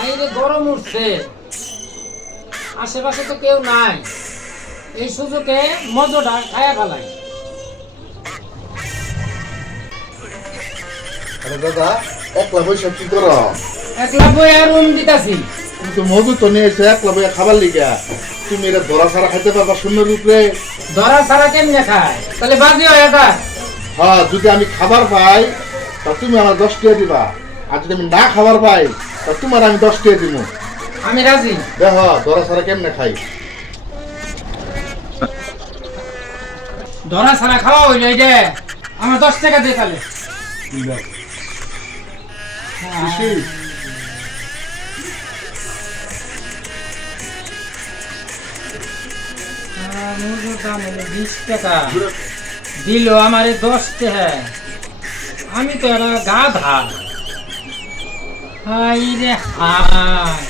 বাইরে গরম উঠছে, আশেপাশে তো কেউ নাই, এই সুযোগে মজুটা খায়া ফেলাই। আরে দাদা, একলা বসে কি করো? একলা বই আর রুম দিতাছি। তুমি তো মধু তো নিয়ে এসে একলা বইয়া খাবার লিগা, তুমি এটা ধরা ছাড়া খাইতে পারবা শূন্যের উপরে? ধরা ছাড়া কেমনে খায়? তাহলে বাজি হয়ে যায়। হ্যাঁ, যদি আমি খাবার পাই তা তুমি আমার 10 টাকা দিবা, আর যদি আমি না খাবার পাই তা তোমার আমি 10 টাকা দিব। আমি রাজি। দেখো ধরা ছাড়া কেমনে খাই। ধরা ছাড়া খাওয়া হইলো এই যে আমার 10 টাকা দিয়ে তাহলে। খুশি? মজুর দাম হলো 20 টাকা, দিল আমারে 10 টাকা। আমি তো এরা গাধা। হাই রে হাই,